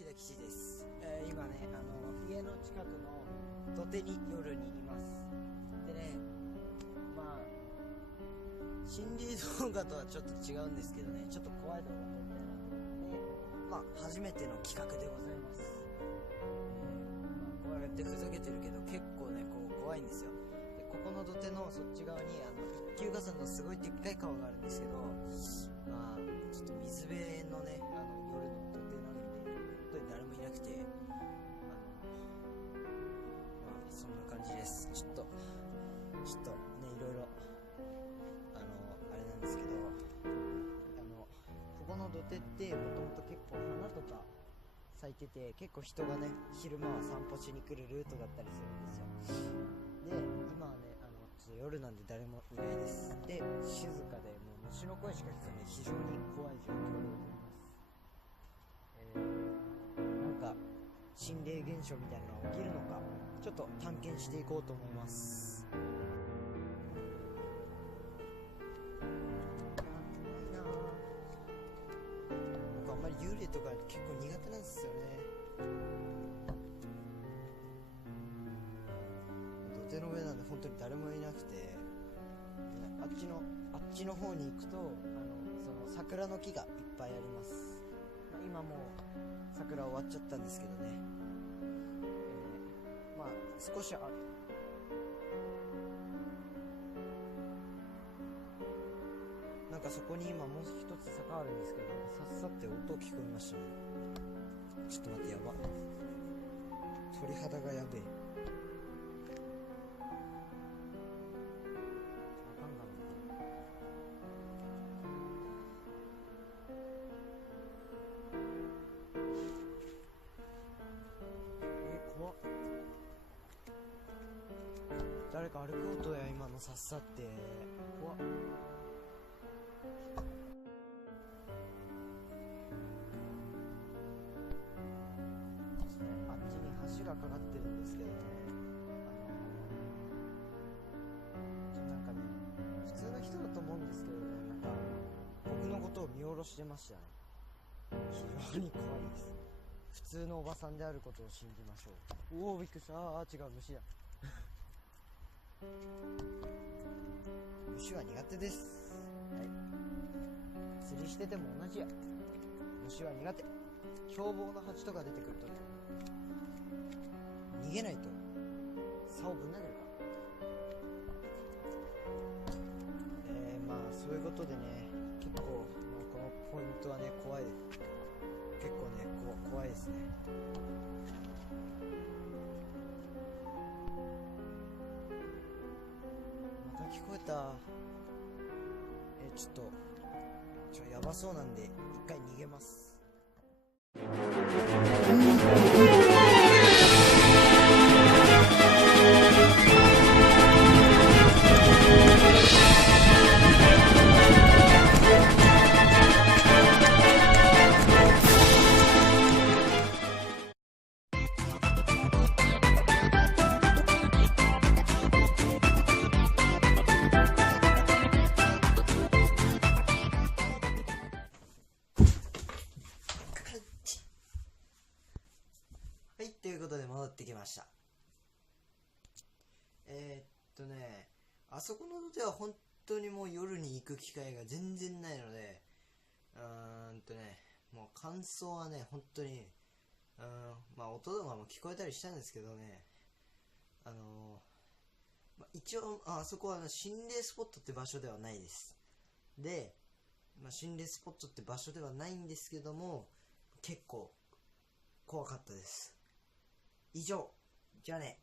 木田吉です。今ね、家の近くの土手に夜にいます。でね、まあ、心霊動画とはちょっと違うんですけどね、ちょっと怖い動画撮ってで、まあ、初めての企画でございます。こうやってふざけてるけど、結構ね、こう、怖いんですよ。で、ここの土手のそっち側に、一級河川のすごいでっかい川があるんですけど、まあ、ちょっと水辺のね、夜の土手なんで、本当に誰もいなくて、まあ、そんな感じです。ちょっとね、いろいろ、あれなんですけど、ここの土手ってもともと結構花とか咲いてて、結構人がね、昼間は散歩しに来るルートだったりするんですよ。で、今はね、ちょっと夜なんで誰もいないです。で、静かで、もう虫の声しか聞かない非常に怖い状況でございます。なんか心霊現象みたいなのが起きるのか、ちょっと探検していこうと思います。ないな僕あんまり幽霊とか結構苦手なんですよね。土手の上なんで本当に誰もいなくて、あっちの方に行くとその桜の木がいっぱいあります。今もう桜終わっちゃったんですけどね、まあ少しなんかそこに今もう一つ坂あるんですけど、さっさって音聞こえましたね。ちょっと待って、やば、鳥肌がやべえ。あかんかな。怖っ。誰か歩く音や、今のさっさって。怖っ。あっちに橋がかかってるんですけどね、なんかね、普通の人だと思うんですけどね、なんか僕のことを見下ろしてましたね。非常に怖いです。普通のおばさんであることを信じましょう。おお、びっくりした。違う、虫だ。虫は苦手です。はい。釣りしてても同じや。虫は苦手。凶暴な蜂とか出てくるとね、逃げないと竿ぶん投げるから。まあそういうことでね、結構、このポイントはね、怖いです。結構ね、怖いですね。また聞こえた。ちょっとやばそうなんで一回逃げます。はい、ということで戻ってきました。あそこの土手は本当にもう夜に行く機会が全然ないので、もう感想はね、本当に、まあ音とかも聞こえたりしたんですけどね、一応、あそこは心霊スポットって場所ではないです。で、心霊スポットって場所ではないんですけども、結構怖かったです。以上、じゃあね。